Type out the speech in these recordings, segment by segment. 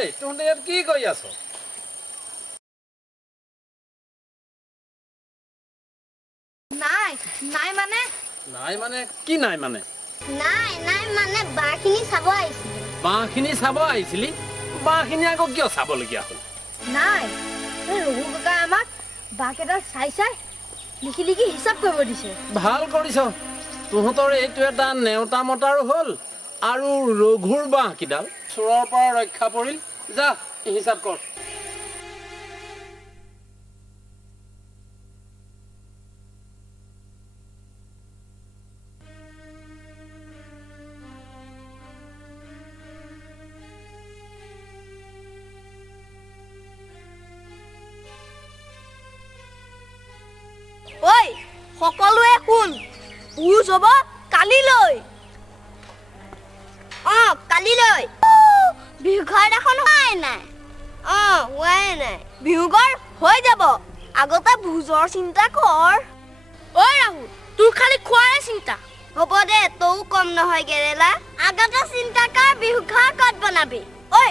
ঐ তহঁতে ইয়াত কি কৰি আছ? নাই নাই মানে নাই মানে কি নাই মানে? নাই নাই মানে বাঁহখিনি চাব আহিছিলো। বাঁহখিনি চাব আহিছিলি? বাঁহখিনি আকৌ কিয় চাবলগীয়া হ'ল? নাই ৰঘু কাকাই আমাক বাঁহকেইডাল চাই চাই লিখি লিখি হিচাপ কৰিব দিছে। ভাল কৰিছ। তহঁতৰ এইটো এটা নেওতা মতাৰো হ'ল আৰু ৰঘুৰ বাঁহকেইডাল চোৰৰ পৰা ৰক্ষা পৰিল। যা হিচাপ কৰ। ঐ সকলোৱে শুন, উজ হ'ব কালিলৈ। কালিলৈ বিহু ঘৰ এখন হোৱাই নাই। হোৱাই নাই। বিহু ঘৰ হৈ যাব, আগতে ভোজৰ চিন্তা কৰ। ঐ ৰাহুল, তোৰ খালি খোৱাৰে চিন্তা। হ'ব দে, তও কম নহয় কেৰেলা। আগতে চিন্তা কৰ বিহু ঘৰ ক'ত বনাবি। ঐ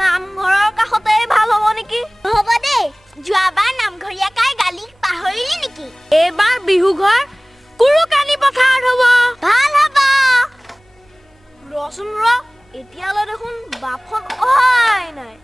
নামঘৰৰ কাষতে ভাল হ'ব নেকি? হ'ব দেই, যোৱাবাৰ নামঘৰীয়াকাই গালি পাহৰিলি নেকি? এইবাৰ বিহু ঘৰ কুৰুকানি পথাৰত হ'ব। ভাল হ'ব। ৰচোন ৰ, এতিয়ালৈ দেখোন বাপখন অহাই নাই।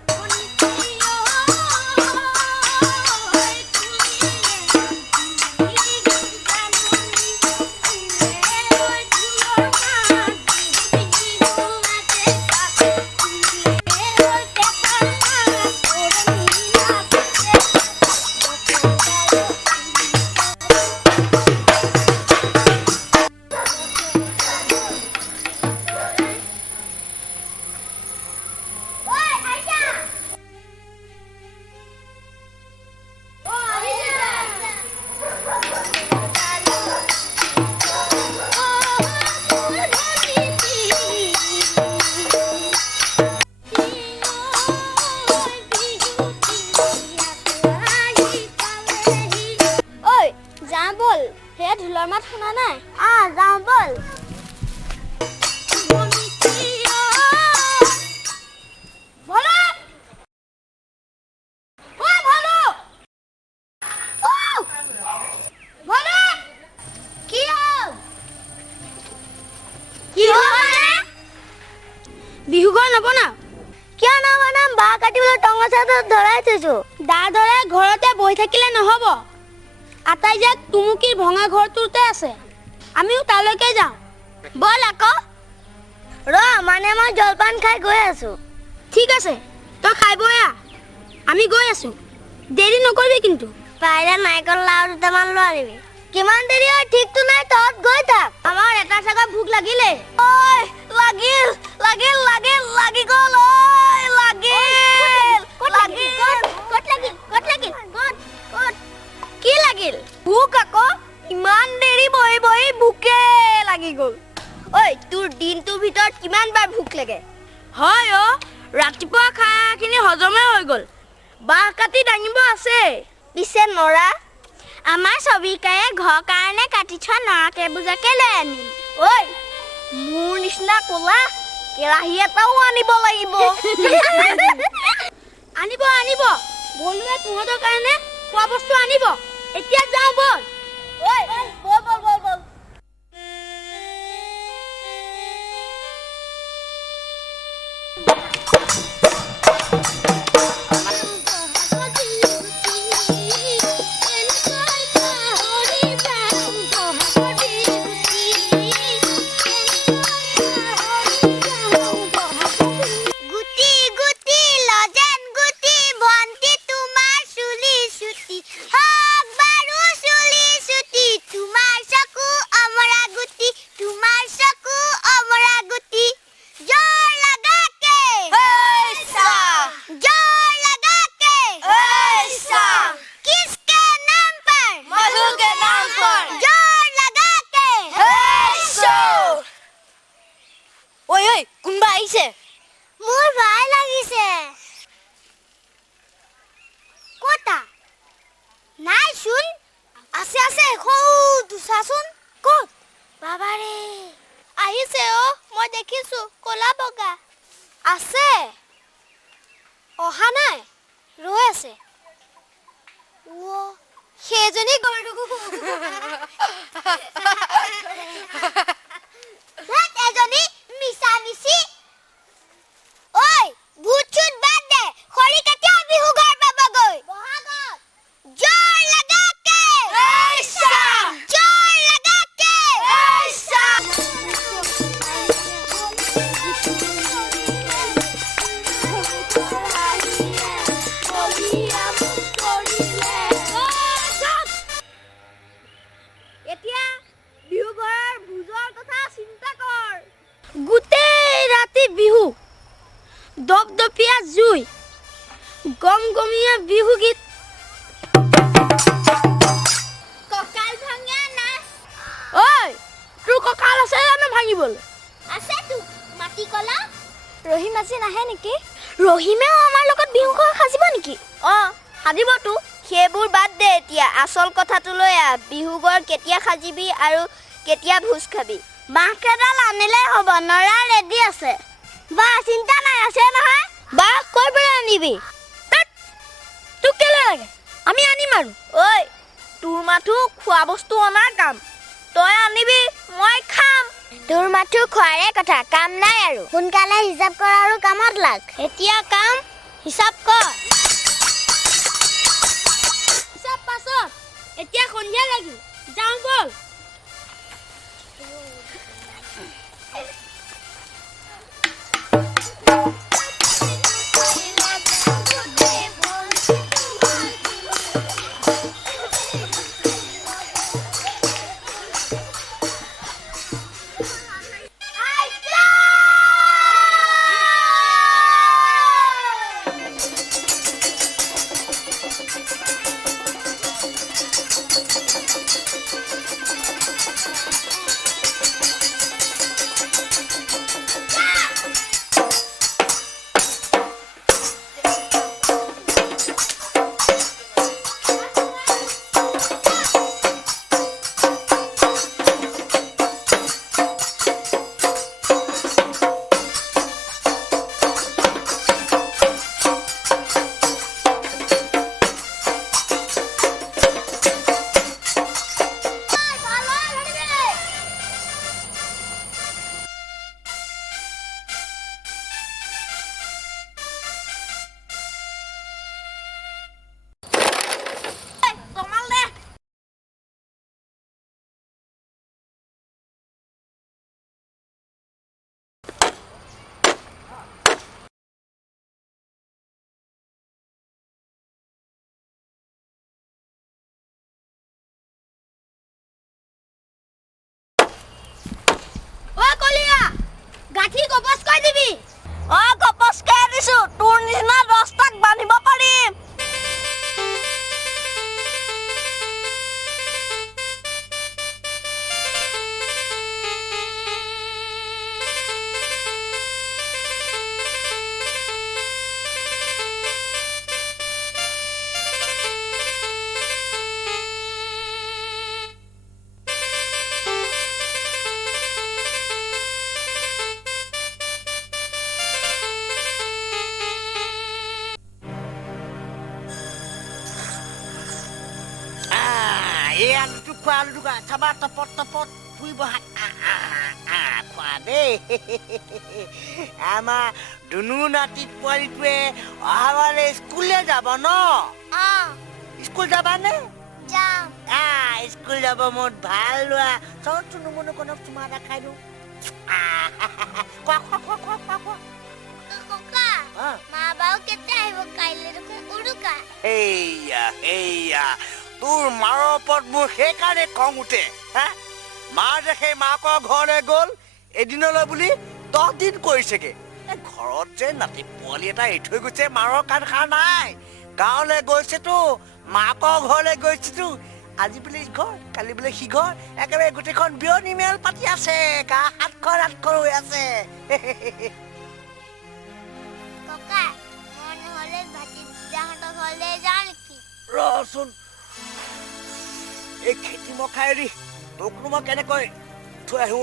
ঢোলৰ মাত শুনা নাই? যাওঁ বল। বিহু ঘৰ নবনাও? কিয় নবনাম? বাঁহ কাটিবলৈ টঙা চাদত ধৰাই থৈছো। দা ধৰে ঘৰতে বহি থাকিলে নহব। আটাই যে তুমুকিৰ ভঙা ঘৰটোতে আছে, আমিও তালৈকে যাওঁ। বল আকৌ। মানে মই জলপান খাই গৈ আছো। ঠিক আছে, তই খাই বৈ আহ, আমি গৈ আছো। দেৰি নকৰিবি কিন্তু। পাৰিলে নাৰিকল লাৰু দুটামান লৈ আনিবি। কিমান দেৰি হয় ঠিকতো নাই, তহঁত গৈ থাক। আমাৰ এটা চাগা ভোক লাগিলে। লাগিল লাগিল লাগিল লাগি গ'ল। কি লাগিল? ভোক আকৌ। ইমান দেৰি বহি বহি ভোকে লাগি গ'ল। তোৰ দিনটোৰ ভিতৰত কিমান বাৰ ভোক লাগে? হয় ৰাতিপুৱা খাখিনি হজমে হৈ গ'ল। বাঁহ কাটি দাঙিব আছে। পিছে নৰা? আমাৰ ছবিকায়ে ঘৰ কাৰণে কাটি থোৱা নৰা কেইবোজাকে লৈ আনিম। মোৰ নিচিনা ক'লা কেৰাহী এটাও আনিব লাগিব। আনিব আনিব, বন্ধুৱে তহঁতৰ কাৰণে খোৱা বস্তু আনিব। এতিয়া যাওঁ বল। বল বল বল বল। কোনবা আহিছে? মোৰ ভয় লাগিছে। কতা? নাই শুন। আছে আছে, খৌটো চাচোন। ক'ত? বাবাৰে আহিছে। মই দেখিছো কলা বগা আছে। সেইজনী গৰুটো এজনী মিছা মিছি ঐ ভূত চুত বাদ দে খৰি কেতিয়া বিহু ঘৰ পাবগৈ বহাগত জয় লগাকে এইছা জয় লগাকে এইছা এতিয়া বিহু ঘৰৰ ভোজৰ কথা চিন্তা কৰ গোটেই ৰাতি বিহু দপদপীয়া জুই গমগমীয়া বিহু গীত কঁকাল ভাঙা নাচ ঐ তোৰ কঁকাল আছে জানো ভাঙিবলৈ আছে তো মাটি কলা ৰহিম আজি নাহে নেকি ৰহিমেও আমাৰ লগত বিহু ঘৰ সাজিব নেকি সাজিবতো সেইবোৰ বাদ দে এতিয়া আচল কথাটোলৈ বিহু ঘৰ কেতিয়া সাজিবি আৰু কেতিয়া ভোজ খাবি বাঁহ কেইডাল আনিলেই হ'ব নৰা ৰেডি আছে বা চিন্তা নাই আছে নহয় বাঁহ কৰ পৰা আনিবি তোক কেলে লাগে আমি আনিম আৰু ঐ তোৰ মাথো খোৱা বস্তু অনাৰ কাম তই আনিবি মই খাম তোৰ মাথো খোৱাৰে কথা কাম নাই আৰু সোনকালে হিচাপ কৰ আৰু কামত লাগ এতিয়া কাম হিচাপ কৰ হিচাপ পাছত এতিয়া সন্ধিয়া লাগি যাওঁ বল গাঠি গপচ কৈ দিবি গপচ কৈ দিছো তোৰ নিচিনা 10টাক বান্ধিব পাৰিম আলুটো খোৱা আলুটো খাবা টপত টপত ফুৰিব খোৱা দেই আমাৰ দুনু নাতি পোৱালিটোৱে অহাবাৰে স্কুললৈ যাব ন স্কুল যাবানে স্কুল যাব মোৰ ভাল লোৱা চব চুনুমুনু কণক চুমা এটা খাই দিওঁ খোৱা খোৱা খোৱা খোৱা খোৱা খোৱা ককা মা বাও কেতিয়া আহিব কাইলৈ দেখোন উৰুকা এইয়া তোৰ মাৰৰ ওপৰত মোৰ সেইকাৰণে খং উঠে মা যে সেই মাকৰ ঘৰলৈ গ'ল এদিনলৈ বুলি 10 দিন কৰিছেগে ঘৰত যে নাতি পোৱালি এটা এৰি থৈ গৈছে মাৰৰ কাণ খাৰ নাই গাঁৱলৈ গৈছেতো মাকৰ ঘৰলৈ গৈছেতো আজি বোলে ইঘৰ কালি বোলে সিঘৰ একেবাৰে গোটেইখন বিয়নী মেল পাতি আছে গা হাতখন হৈ আছে ককা মই নহ'লে ভাতিজাহঁতৰ ঘৰলৈ যাওঁ নেকি ৰচোন এই খেতি মখাই এৰি তোকনো মই কেনেকৈ থৈ আহো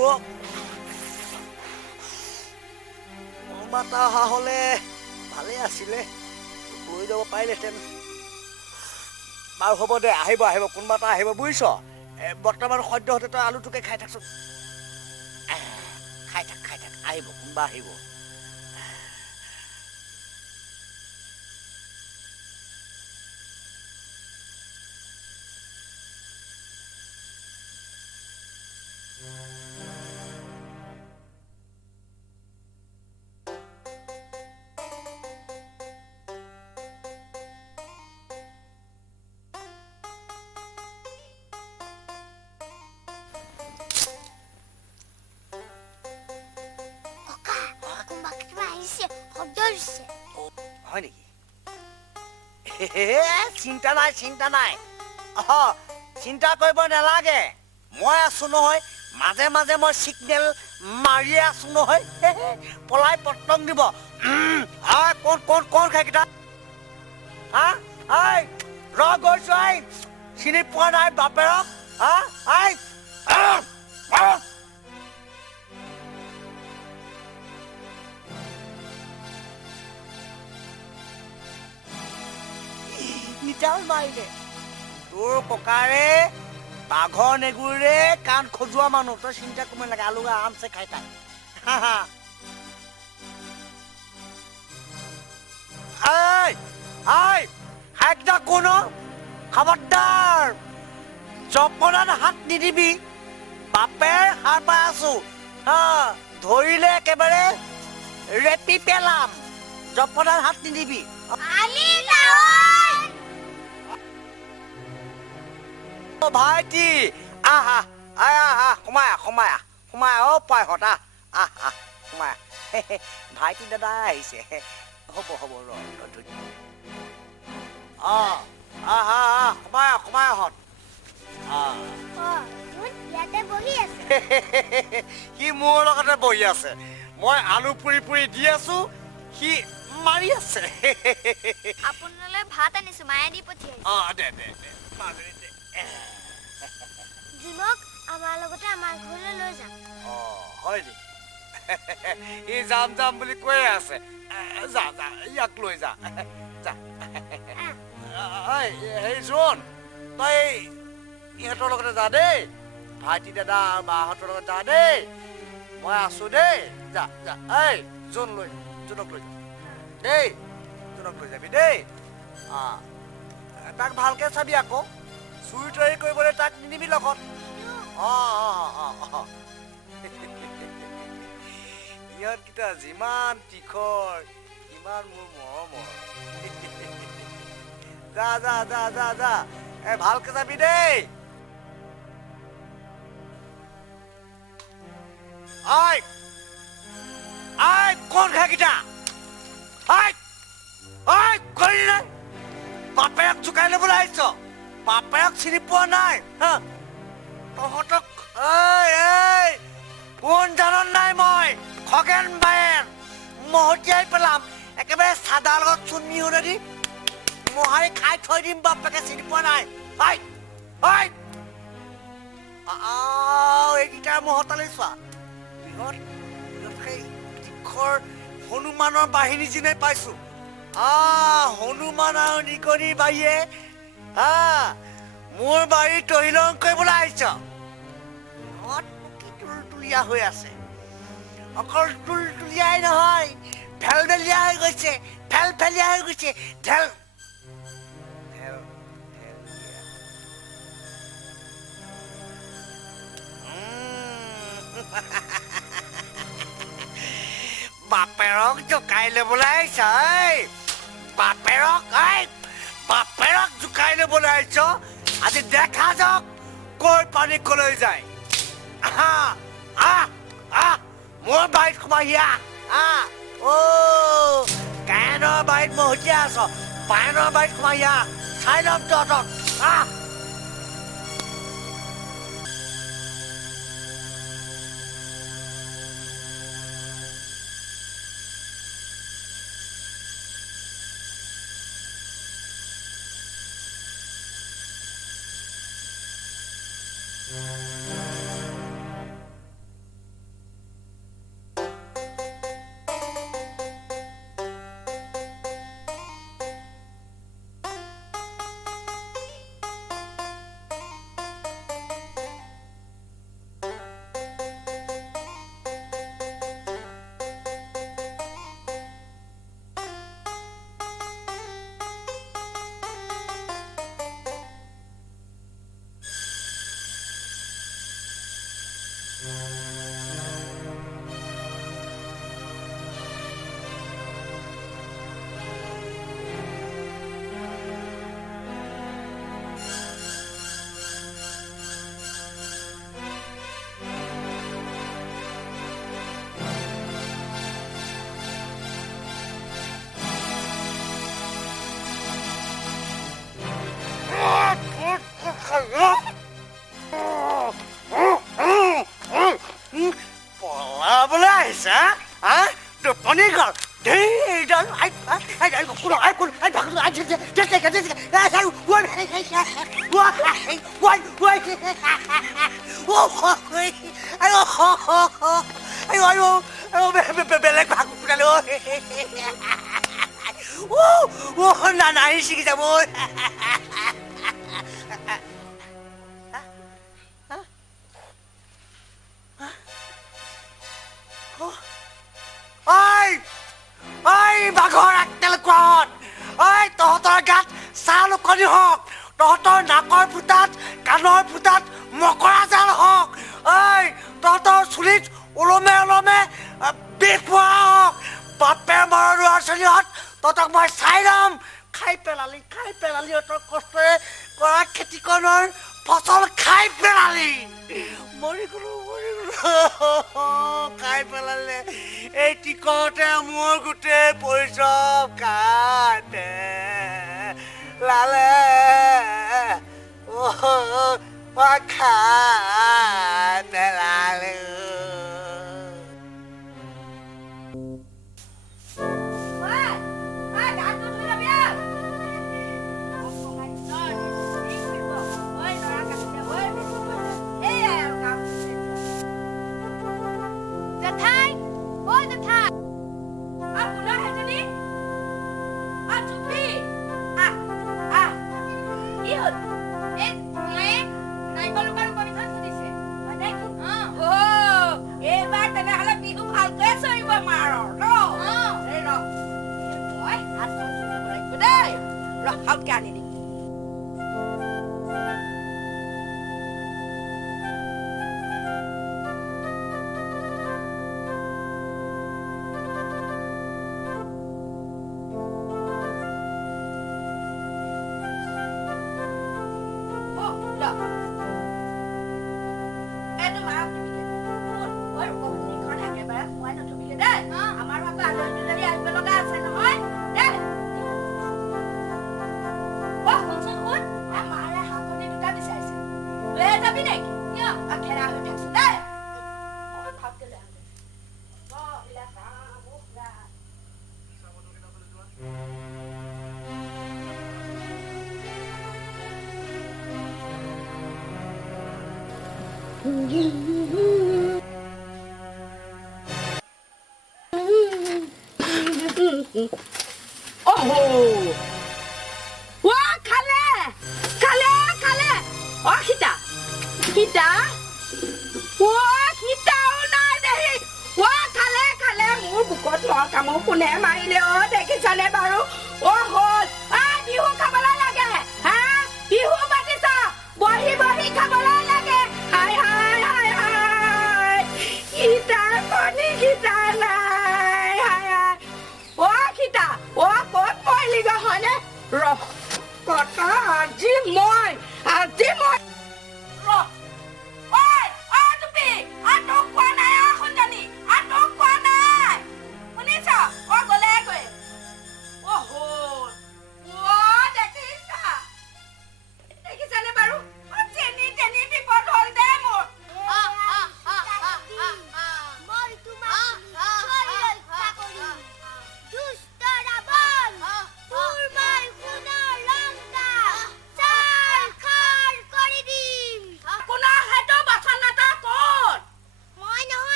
মাতা অহা হলে ভালে আছিলে লৈ যাব পাৰিলেহেঁতেন বাৰু হ'ব দে আহিব আহিব কোনোবা এটা আহিব বুজিছ বৰ্তমান সদ্য হতে তই আলুটোকে খাই থাকচোন খাই থাক আহিব কোনোবা আহিব হয় নেকি চিন্তা নাই চিন্তা কৰিব নালাগে মই আছো নহয় মাজে মাজে মই সিগনেল মাৰিয়ে আছো নহয় পলাই পটং দিব কোন খাই কিটা ৰ গৈছো চিনি পোৱা নাই বাপেৰক নিতাল মাৰিলে তোৰ ককাৰে বাঘৰ নেগুৰে কাণ খজোৱা মানুহ তই চিন্তা কৰিব নালাগে আলু আৰামছে খাই থাক খাইটা কোন খবৰদাৰ জপনাত হাত নিদিবি বাপেৰ সাৰ পাই আছো ধৰিলে একেবাৰে ৰেপি পেলাম জপনাত হাত নিদিবি ভাইটি আহা সোমাই পাই হতা সোমাই ভাইটি দাদা আহিছে হ'ব ৰ সোমাই হত সি মোৰ লগতে বহি আছে মই আলু পুৰি পুৰি দি আছো সি মাৰি আছে আপোনালৈ ভাত আনিছো মায়ে দি পঠিয়াইছে দে জুনক আমাৰ লগতে আমাৰ ঘৰলৈ লৈ যাম হয় নেকি ই যাম বুলি কৈ আছে যা ইয়াক লৈ যা হেৰি জোন তই ইহঁতৰ লগতে যা দেই ভাইটি দাদা আৰু বাহঁতৰ লগত যা দেই মই আছো দেই যা জোনক লৈ যা দেই জোনক লৈ যাবি দেই তাক ভালকে চাবি আকৌ চুৰি তৰি কৰিবলৈ তাক নিনিবি লগত ইহঁতকেইটা যিমান তীখৰ সিমান মোৰ মৰমৰ যা ভালকে যাবি দেই কোন খাকেইটা বাপেৰক জোকাই ল'বলৈ আহিছ বাপেৰক চিনি পোৱা নাই তহঁতক কোন জানন নাই মই খগেন বায়েন মহতিয়াই পেলাম একেবাৰে চাদা লগত চূণ মিহলি দি মোহাৰি খাই থৈ দিম বাপেকে চিনি পোৱা নাই এইকেইটাৰ মহতালি চোৱা তীখৰ হনুমানৰ বাহিনী যেনে পাইছো হনুমান আৰু নিকনি বাহিয়ে মোৰ বাৰী তহিলং কৰিবলৈ আহিছ তুলতুলীয়া হৈ আছে অকল তুলতুলীয়াই নহয় ফেলফেলীয়া হৈ গৈছে ফেলফেলীয়া হৈ গৈছে বাপেৰক জোকাই ল'বলৈ আহিছ বাপেৰক জোকাই ল'বলৈ আহিছ আজি দেখা যাওক কৈ পানী কলৈ যায় মোৰ বাৰীত সোমাইয়া কায়নৰ বাৰীত মহতিয়া আছ পায়নৰ বাৰীত সোমাইয়া চাই ল'ম তহঁতক বেলেগ ভাগ ফুটালো নানাহি ছিগি যাব বাঘৰ আগতেল কোৱাত ঐ তহঁতৰ গাত চাল কণী হওক তহঁতৰ নাকৰ ফুটাত কাণৰ ফুটাত মকৰা জাল হওক ঐ তহঁতৰ চুলিত ওলমে ওলমে বিষ পোৱা হওক বাপে মৰা ল'ৰা ছোৱালীহঁত তহঁতক মই চাই ল'ম খাই পেলালি তহঁতৰ কষ্টৰে কৰা খেতিকণৰ ফচল খাই পেলালি মৰি গলো খাই পেলালে এই টিকতে মোৰ গোটেই পৰিশ্ৰম কাটে লালে খাই পেলালে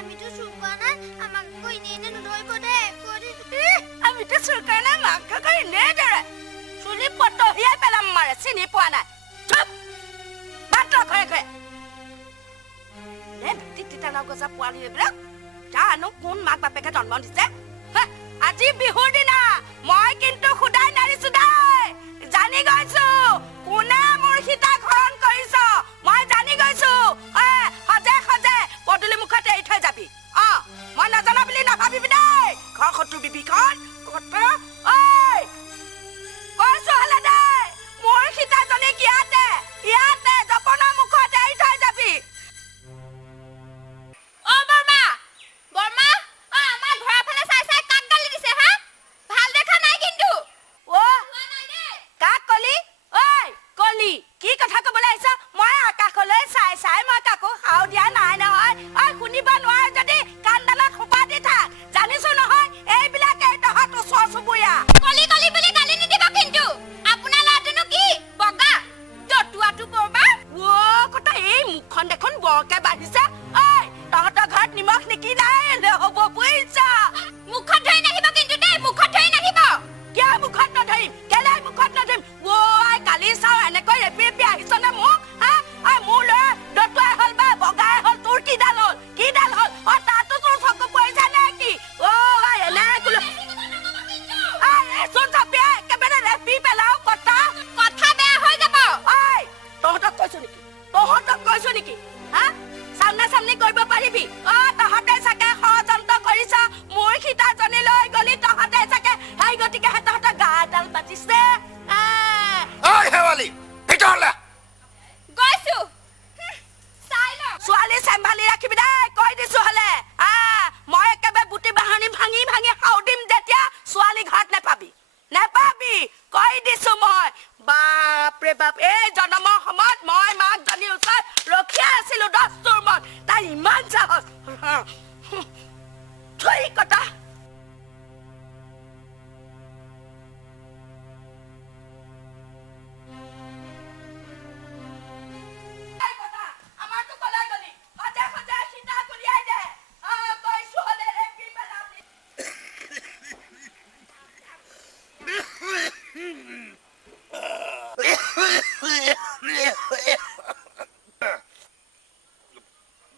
আমি তো চুৰ কৰা নাই আমাক কৈ নিয়ে নে নধৰিব দে আমি তো চুৰ কৰা নাই মাংস কৰি নেদৰে চুলি পতহিয়াই পেলাম মাৰে চিনি পোৱা নাই চুপ বাট ঘৰে ঘৰে তিতা নগজা পোৱালি এইবিলাক জানো কোন মাক বাপেকে জন্ম দিছে আজি বিহুৰ দিনা মই কিন্তু খুদাই নাৰিছো দেই জানি গৈছো কোনে মোৰ সীতা ঘৰণ কৰিছ মই জানি গৈছো সজে সজে পদূলি মুখত এৰি থৈ যাবি মই নাজানো বুলি নাভাবিবি দেই ঘৰ শত্ৰু বিবিখন কত ঐ কৈছো হলে দেই মোৰ সীতাজনীক ইয়াতে জপনৰ মুখত এৰি থৈ যাবি বৰ্মা আমাৰ ঘৰৰ ফালে চাই কাক গালি দিছে হা ভাল দেখা নাই কিন্তু কাক কলি ঐ কলি কি কথা কবলৈ আহিছ মই আকাশলৈ চাই মই কাকো সাও দিয়া নাই নহয় শুনিব নোৱাৰ যদি কাণডালত সোপা দি থাক জানিছো নহয় এইবিলাকে তহঁত ওচৰ চুবুৰীয়া কলি বুলি গালি নিদিবা কিন্তু আপোনাৰ ল'ৰাটোনো কি বগা জতুৱাটো কৰবা কথা এই মুখখন দেখোন বৰকে বাঢ়িছে তহঁতৰ ঘৰত নিমখ নেকি নাই হ'ব বুজিছা মুখত ধৰি নাহিব কিন্তু দেই মুখত ধৰি নাহিব কিয় মুখত নধৰিম কেলে মুখত নধৰিম কালি চাও এনেকৈ ৰেপি আহিছ নে মোক মোৰ ল'ৰা দতুৱাই হ'ল বা বগাই হ'ল তোৰ কিডাল হ'ল তাতো তোৰ চকু পৰিছে নে কি এনে একেবাৰে ৰেপি পেলাও কথা বেয়া হৈ যাব তহঁতক কৈছো নেকি সামনে কৰিব পাৰিবি তহঁতে চাগে ষড়যন্ত্ৰ কৰিছ মোৰ সীতাজনী লৈ গলি তহঁতে চাগে সেই গতিকে তহঁতৰ গাডাল বাজিছে গৈছো ছোৱালী চম্ভালি ৰাখিবি দেই কৈ দিছো হলে মই একেবাৰে বুটি বাহানি ভাঙি খাও দিম যেতিয়া ছোৱালী ঘৰত নেপাবি কৈ দিছো মই বাপৰে বাপ এই জন্মৰ সময়ত মই মাকজনীৰ ওচৰত ৰখিয়া আছিলো দস্তুৰ মত তাই ইমান সাহস থৈ কথা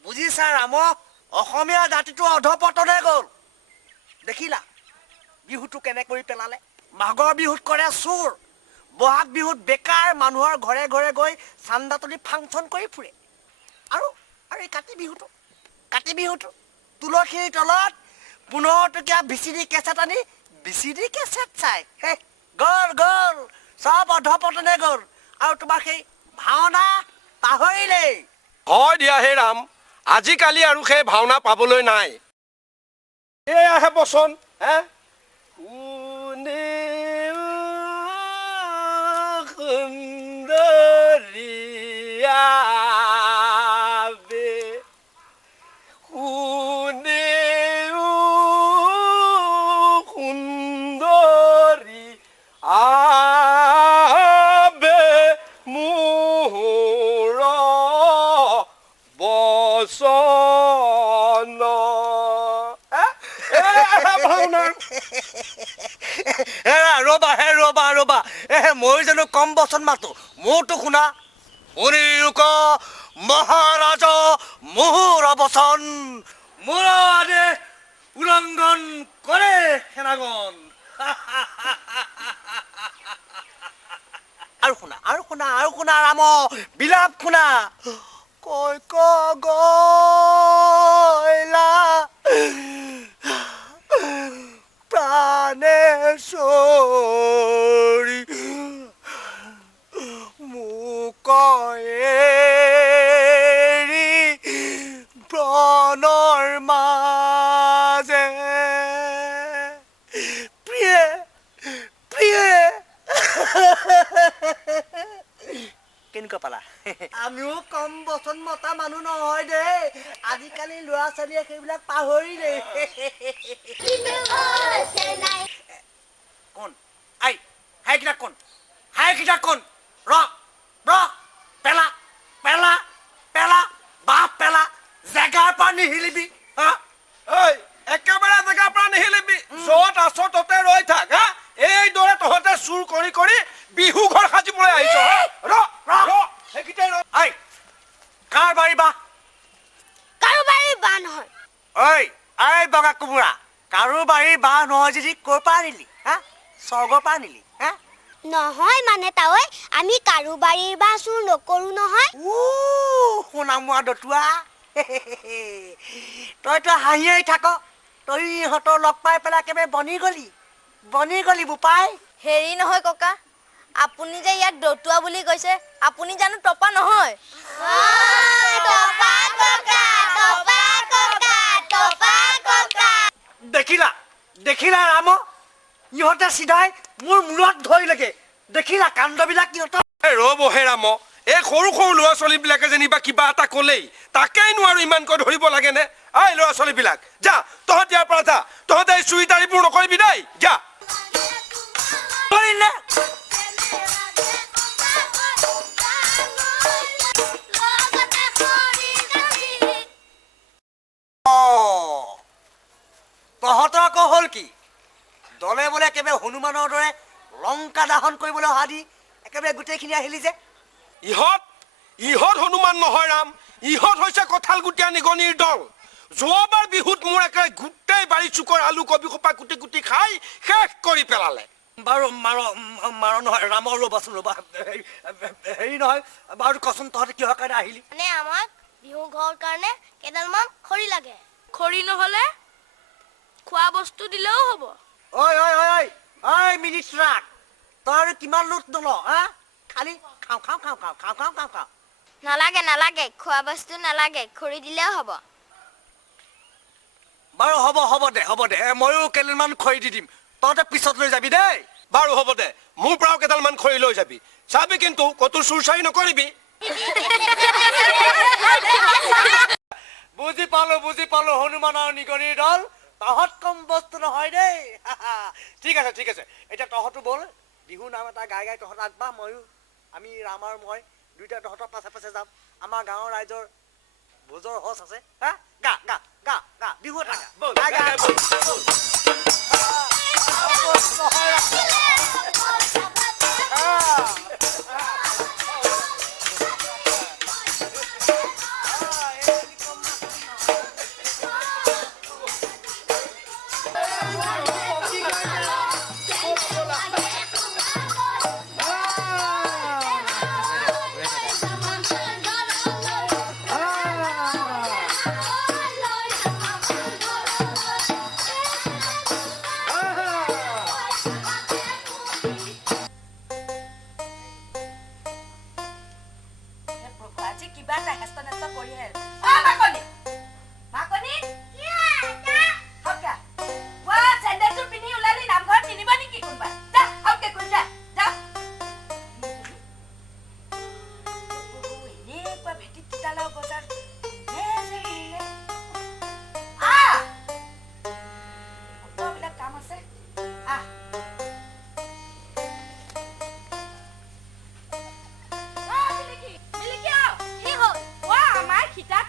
বুজিছা ৰাম অসমীয়া জাতিটো অধপতনে গ'ল দেখিলা বিহুটো কেনে কৰি পেলালে মাঘৰ বিহুত কৰে চোৰ বহাগ বিহুত বেকাৰ মানুহৰ ঘৰে ঘৰে গৈ চান্দা তুলি ফাংচন কৰি ফুৰে আৰু এই কাতি বিহুটো তুলসীৰ তলত 15 টকীয়া ভিচিডি কেছেট আনি ভিচিডি কেছেট চাই গ'ল সব অধপতনে গ'ল আৰু তোমাৰ সেই ভাওনা পাহৰিলেই হয় দিয়া হে ৰাম আজিকালি আৰু সেই ভাওনা পাবলৈ নাই এয়াহে বচন ৰবা মই জানো কম বচন মাতো মোৰতো শুনা শুনিৰুক মহাৰাজ মোহৰ বচন মোৰ আদেশ উলংঘন কৰে সেনাগণ আৰু শুনা ৰাম বিলাপ শুনা কৈ গলা প্ৰাণেশ্বৰী মুকয়েৰি প্ৰণৰ মাজে প্ৰিয়ে কেনেকুৱা পালা আমিও কম বচন মতা মানুহ নহয় দেই আজিকালি ল'ৰা ছোৱালীয়ে সেইবিলাক পাহৰিলে কোন হাই কিটা কোন ৰ পেলা বাপ পেলা জেগাৰ পৰা নিহিলিবি একেবাৰে জেগাৰ পৰা নিহিলিবি য'ত আছ ততে ৰৈ থাক এই চুৰ কৰি কৰি বিহু ঘৰ সাজিবলৈ আহিছ কাৰ বাৰী বাহ কাৰোবাৰে বা নহয় ঐ বগা কোমোৰা কাৰো বাৰী বাহ নহয় যদি ক'ৰ পৰা আনিলি হা স্বৰ্গৰ পৰা আনিলি হা নহয় মানে তাৱৈ আমি কাৰোবাৰীৰ বা চুৰ নকৰো নহয় সোণামুৱা দতুৱা তইতো হাঁহিয়াই থাক তই ইহঁতৰ লগ পাই পেলাই একেবাৰে বনি গলি বোপাই হেৰি নহয় ককা আপুনি যে ইয়াক দতুৱা বুলি কৈছে আপুনি জানো টপা নহয় দেখিলা ৰাম ইহঁতে চিধাই মোৰ মূৰত ধৰিলেগে দেখিলা কাণ্ডবিলাক ইহঁতৰ ৰ'বহে ৰাম এই সৰু সৰু ল'ৰা ছোৱালীবিলাকে যেনিবা কিবা এটা ক'লেই তাকেই নোৱাৰো ইমানকৈ ধৰিব লাগেনে আই ল'ৰা ছোৱালীবিলাক যা তহঁত ইয়াৰ পৰা যা তহঁতে এই চুৰিদাৰিবোৰ নকৰিবি দেই যা তহঁতৰ আকৌ হ'ল কি দলে বোলে একেবাৰে হনুমানৰ দৰে লংকা দাহন কৰিবলৈ অহা দি একেবাৰে গোটেইখিনি আহিলি যে ইহঁত হনুমান নহয় ৰাম ইহঁত হৈছে কঁঠাল গুটীয়া নিগনিৰ দল যোৱাবাৰ বিহুত মোৰ একেবাৰে গোটেই বাৰী চুকৰ আলু কবি সোপা কুটি কুটি খাই শেষ কৰি পেলালে বাৰু মাৰ নহয় ৰামৰ ৰ'বাচোন ৰ'বা হেৰি নহয় বাৰু কচোন তহঁতে কিহৰ কাৰণে আহিলি মানে আমাক বিহু ঘৰৰ কাৰণে কেইডালমান খৰি লাগে খৰি নহলে খোৱা বস্তু দিলেও হ'ব ঐ মিনিট ৰাখ তই আৰু কিমান লোট নল হা খালি খাওঁ নালাগে খোৱা বস্তু নালাগে খৰি দিলেও হ'ব বাৰু হ'ব দে ময়ো কেইডালমান খৰি দি দিম তহঁতে পিছত লৈ যাবি দেই বাৰু হ'ব দে মোৰ পৰাও কেইডালমান খৰি লৈ যাবি চাবি কিন্তু ক'তো চুৰ চাৰি নকৰিবি বুজি পালো হনুমান আৰু নিগনিৰ দল তহঁত কম বস্তু নহয় দেই ঠিক আছে এতিয়া তহঁতো বল বিহু নাম এটা গাই তহঁত আগবাহ ময়ো আমি ৰাম আৰু মই দুইটা তহঁতৰ পাছে যাম আমাৰ গাঁৱৰ ৰাইজৰ ভোজৰ হজ আছে হা গা বিহু এটা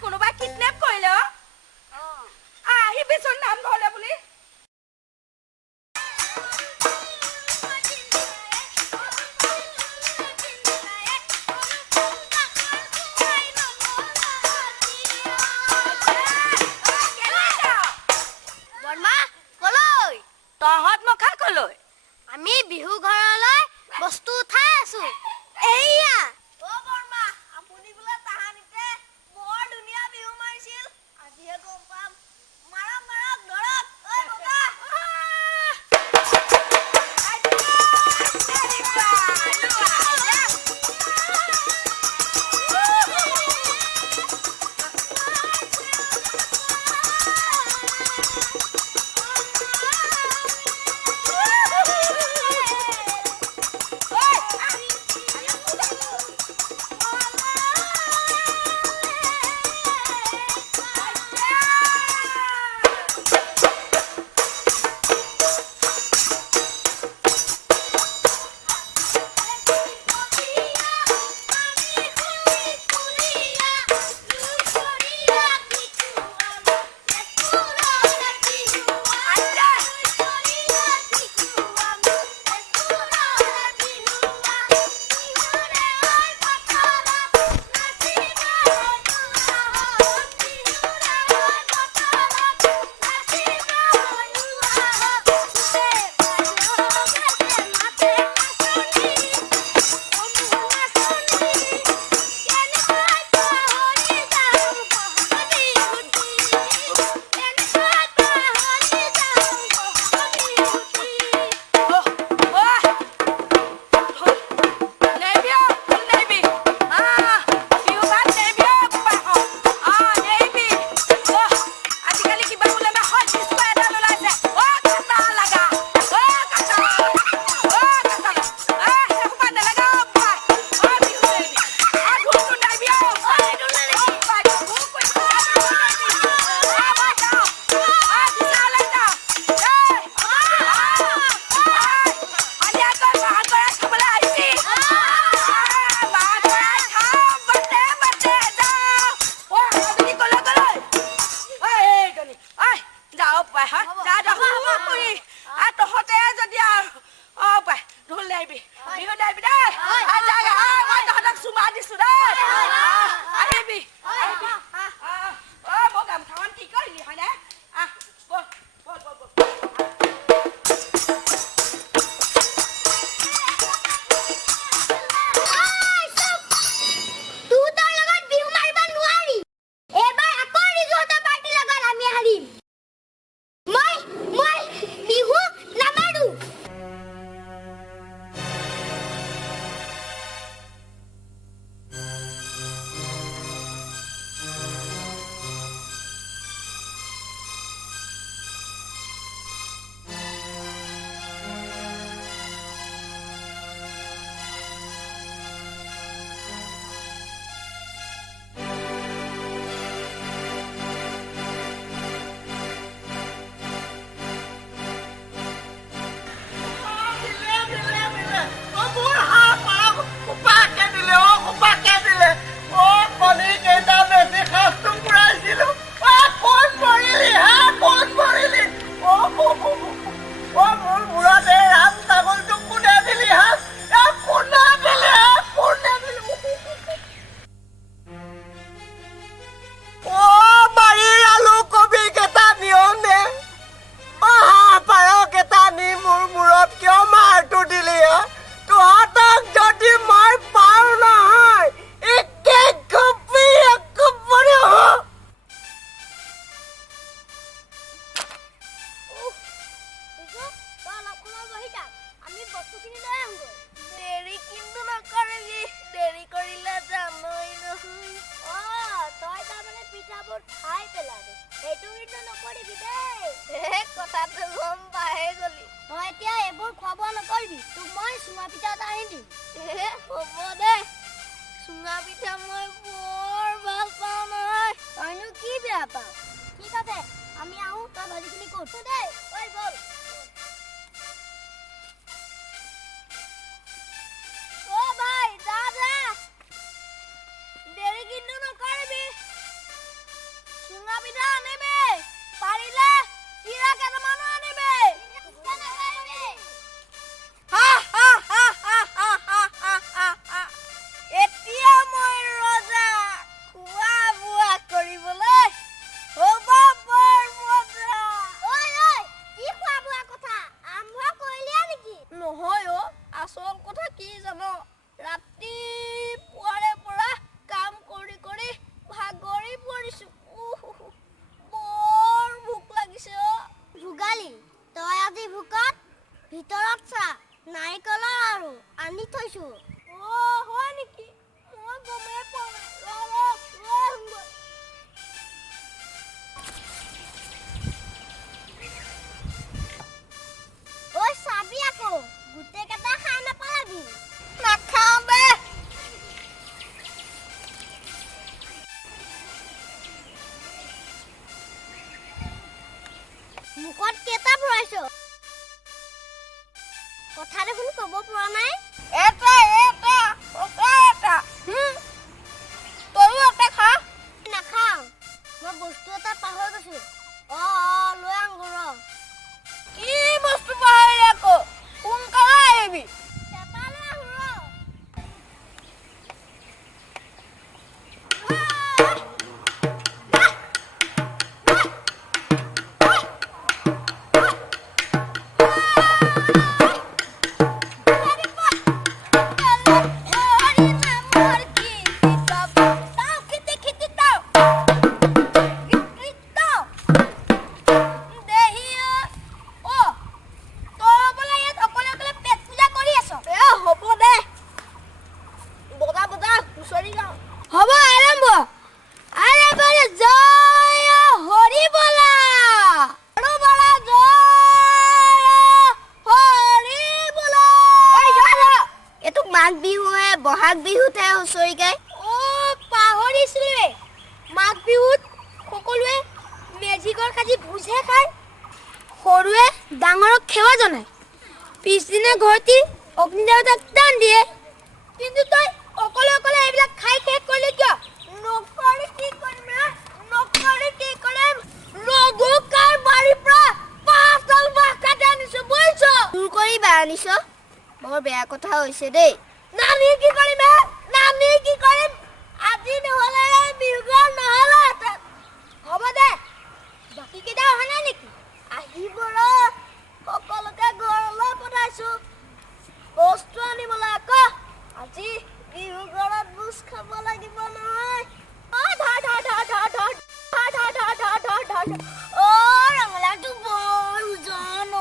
কোনোবাই বহাগ বিহুতে হুঁচৰি গায়। পাহৰিছিলোৱে, মাঘ বিহুত সকলোৱে মেজিকৰ সাজি ভোজহে খায়। সৰুৱে ডাঙৰক সেৱা জনায়, পিছদিনা ঘৰটি অগ্নি দেৱতাক দান দিয়ে। কিন্তু তই অকলে অকলে এইবিলাক খাই শেষ কৰিলে কিয়? নকৰি কি কৰিম ৰে? নকৰি কি কৰিম? ৰঘু কাৰ বাৰীৰ পৰা 5 বাঁহ কাটি আনিছো বুজিছ? চুৰ কৰি বাঁহ আনিছ? বৰ বেয়া কথা হৈছে দেই। নানি কি কৰিম হে? নানি কি কৰিম? আজি নহ'লে বিহুগান নহ'লে হ'ব দে। বাকী কেইটা অহা নাই নেকি? আহিব ৰ, সকলোকে ঘৰলৈ পঠাইছো বস্তু আনিবলৈ। আকৌ আজি বিহু ঘৰত ভোজ খাব লাগিব নহয়। ৰঙালাওটো বৰ ওজন।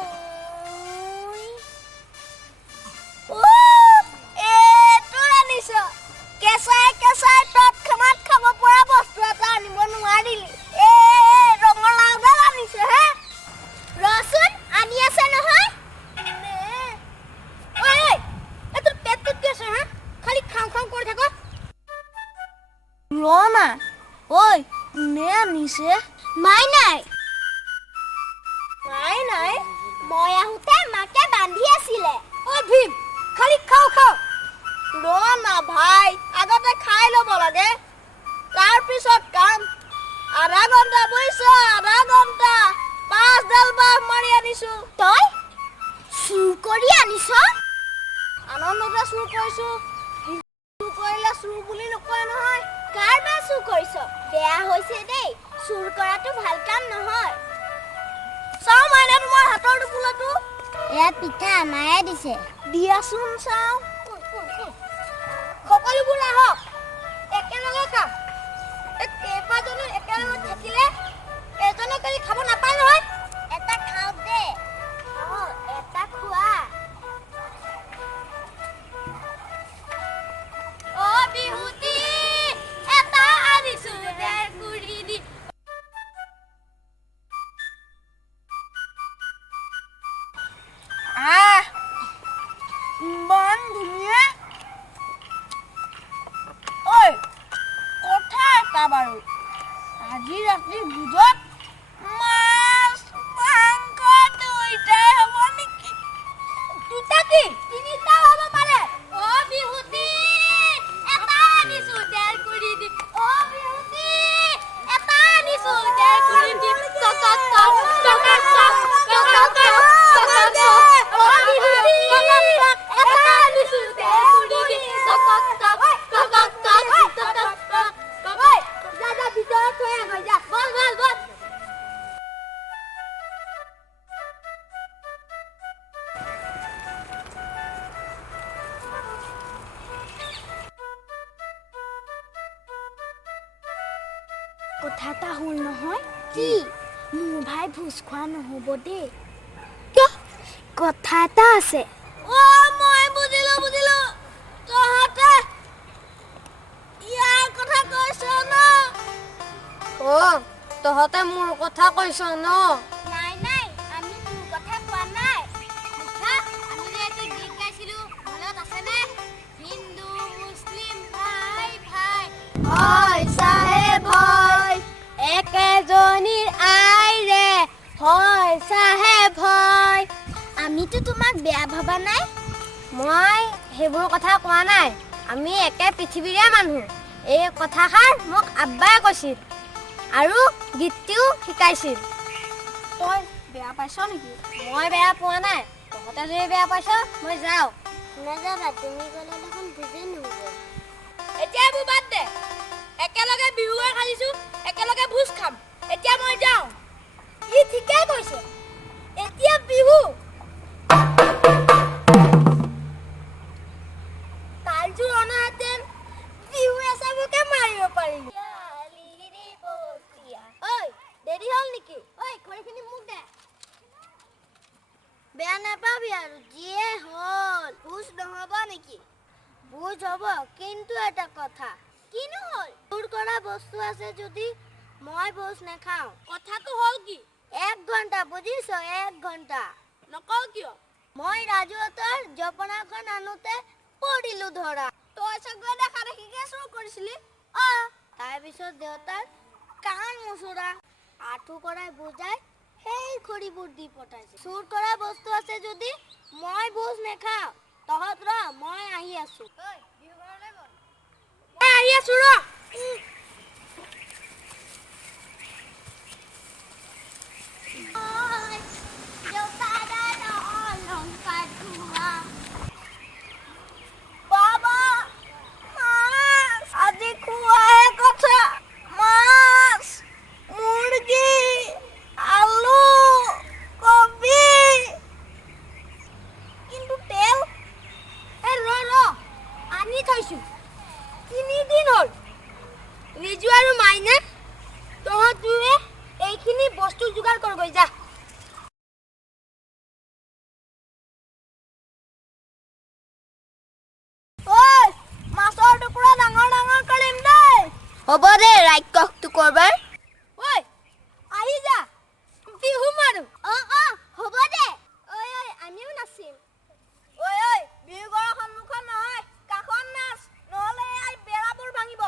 এইটো আনিছ, কেঁচাই কেঁচাই তৎক্ষণাত খাব পৰা বস্তু এটা আনিব নোৱাৰিলি। ৰঙালাওডাল আনিছে হে। ৰচোন আনি আছে নহয়। তোৰ পেটটোত কি আছে হা? খালি খাওঁ খাওঁ কৰি থাক। ৰ না, ঐ কোনে আনিছে? মাই নাই। মাই নাই? মই আহোঁতে মাকে বান্ধি আছিলে। ভীম, খালি খাওঁ খাওঁ। ৰ না ভাই, আগতে খাই ল'ব লাগে, তাৰপিছত কাম। আধা ঘণ্টা বুজিছ, আধা ঘণ্টা 5 বাঁহ মাৰি আনিছো। তই চুৰ কৰি আনিছ? আনন্দতে চুৰ কৰিছো। চুৰ কৰিলে চুৰ বুলি নকয় নহয়। কাৰ বা চুৰ কৰিছ? বেয়া হৈছে দেই, চুৰ কৰাটো ভাল কাম নহয়। চাওঁ মাইনা, তোমাৰ হাতৰ টোপোলাটো। এয়া পিঠা মায়ে দিছে। দিয়াচোন চাওঁ। সকলোবোৰ আহক, একেলগে খাম। কেইবাজনো একেলগে থাকিলে এজনে কৰি খাব নাপায় নহয়। এটা খাওঁ দে। এটা খোৱা। বিহুতি এটা আনিছো দেৰ গুৰি দি। ইমান ধুনীয়া। ঐ কথা এটা বাৰু, আজি ৰাতি ভোজত মাছ মাংস দুইটাই হ'ব নেকি? দুটা কি 3টা হ'ব পাৰে। বিহুতি এটা আনিছো দেৰ গুৰি দি। বিহুতি এটা আনিছো দেৰ গুৰি দি। কথা এটা হ'ল নহয়। কি? মোৰ ভাই ভোজ খোৱা নহ'ব দেই। কথা এটা আছে। মই বুজিলো। তহঁতে ইয়াৰ কথা কৈছ ন? তহঁতে মোৰ কথা কৈছ ন? নাই, আমি তোৰ কথা কোৱা নাই। আমি যে এটা গীত গাইছিলো, মনত আছেনে? হিন্দু মুছলিম ভাই ভাই, হয় চাহেব হয়, একেজনীৰ আইৰে, হয় চাহেব হয়। আমিতো তোমাক বেয়া ভবা নাই। মই সেইবোৰ কথা কোৱা নাই। আমি একে পৃথিৱীৰে মানুহ। এই কথাষাৰ মোক আব্বাই কৈছিল আৰু গীতটিও শিকাইছিল। তই বেয়া পাইছ নেকি? মই বেয়া পোৱা নাই। তহঁতে যদি বেয়া পাইছ, মই যাওঁ। নাযাবা, তুমি গ'লে দেখোন বুজি নহ'ব। এতিয়া মোৰ বাদ দে। একেলগে বিহু গাই খালিছো, একেলগে ভোজ খাম। এতিয়া মই যাওঁ। ই ঠিকেই কৈছে, এতিয়া বিহু। তালযোৰ অনাহেঁতেন বিহু এচাবকে মাৰিব পাৰিলো। দেৰি হ'ল নেকি? খৰিখিনি মোক দে। বেয়া নাপাবি আৰু, যিয়ে হ'ল। ভোজ নহ'ব নেকি? ভোজ হ'ব, কিন্তু এটা কথা। কিনো হ'ল? চুৰ কৰা বস্তু আছে যদি মই ভোজ নাখাওঁ। কথাটো হ'ল কি? 1 ঘণ্টা বুজিছ, 1 ঘণ্টা। নকওঁ কিয়? মই ৰাজুহঁতৰ জপনাখন আনোতে পৰিলো ধৰা। তই চাগৈ দেখা দেখিকে চুৰ কৰিছিলি তাৰপিছত দেউতাৰ কাণ মুচুৰা আঁঠু কৰাই বুজাই সেই খৰিবোৰ দি পঠাইছে চুৰ কৰা বস্তু আছে যদি মই বুজ নেখাওঁ তহঁত ৰ মই আহি আছো আহি আছো ৰ হ'ব দে ৰাক্ষসটো কৰবাৰ ঐ আহি যা বিহু মাৰো হ'ব দে ঐ আমিও নাচিম ঐ বিহু ঘৰৰ সন্মুখত নহয় কাষত নাচ নহ'লে এই বেৰাবোৰ ভাঙিব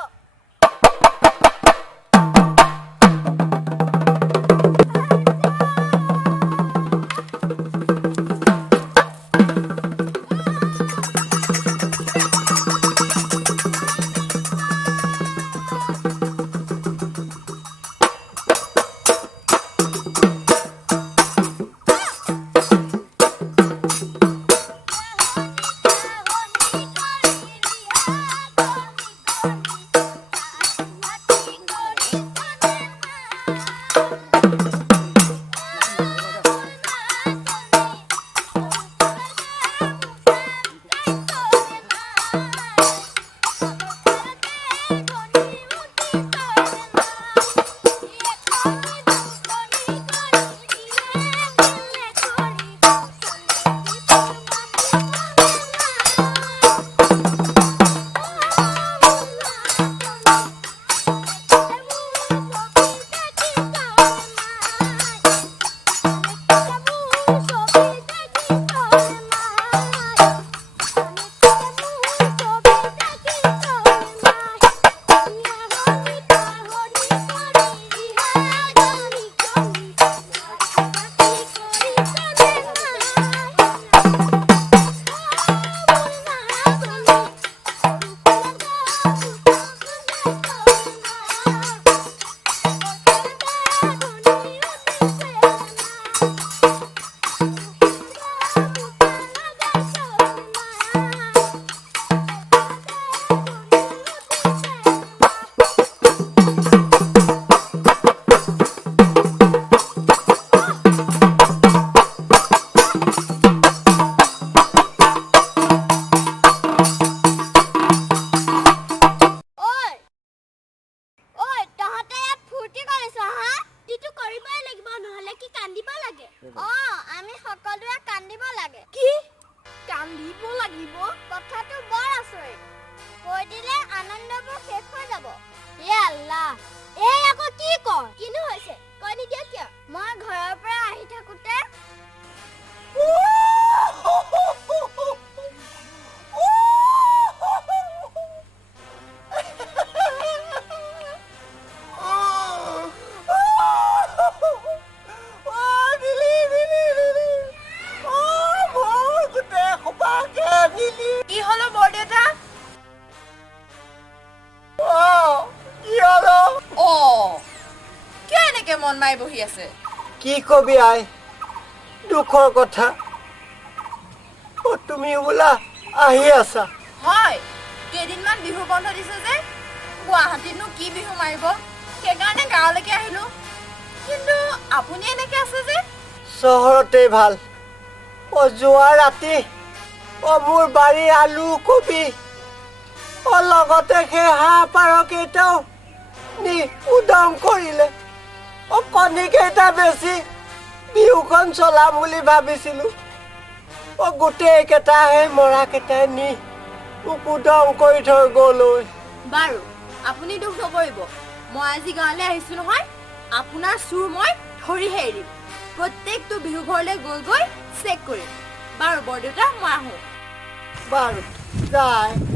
মন মাই বহি আছে কি কবি আই দুখৰ কথা তুমি বোলা আহি আছা হয় কেইদিনমান বিহু বন্ধ দিছে যে গুৱাহাটীতনো কি বিহু মাৰিব সেইকাৰণে গাঁৱলৈকে আহিলো কিন্তু আপুনি এনেকে আছে যে চহৰতে ভাল যোৱা ৰাতি মোৰ বাৰী আলু কবি লগতে সেই হাঁহ পাৰ কেইটাও নি উদং কৰিলে কণী কেইটা বেছি বিহুখন চলাম বুলি ভাবিছিলো গোটেই কেইটা সেই মৰা কেইটাই নি উদং কৰি থৈ গ'লৈ বাৰু আপুনি দুখ নকৰিব মই আজি গাঁৱলৈ আহিছো নহয় আপোনাৰ চুৰ মই ধৰিহে এৰিম প্ৰত্যেকটো বিহু ঘৰলৈ গৈ গৈ চেক কৰিম বাৰু বৰদেউতা মই আহোঁ বাৰু যায়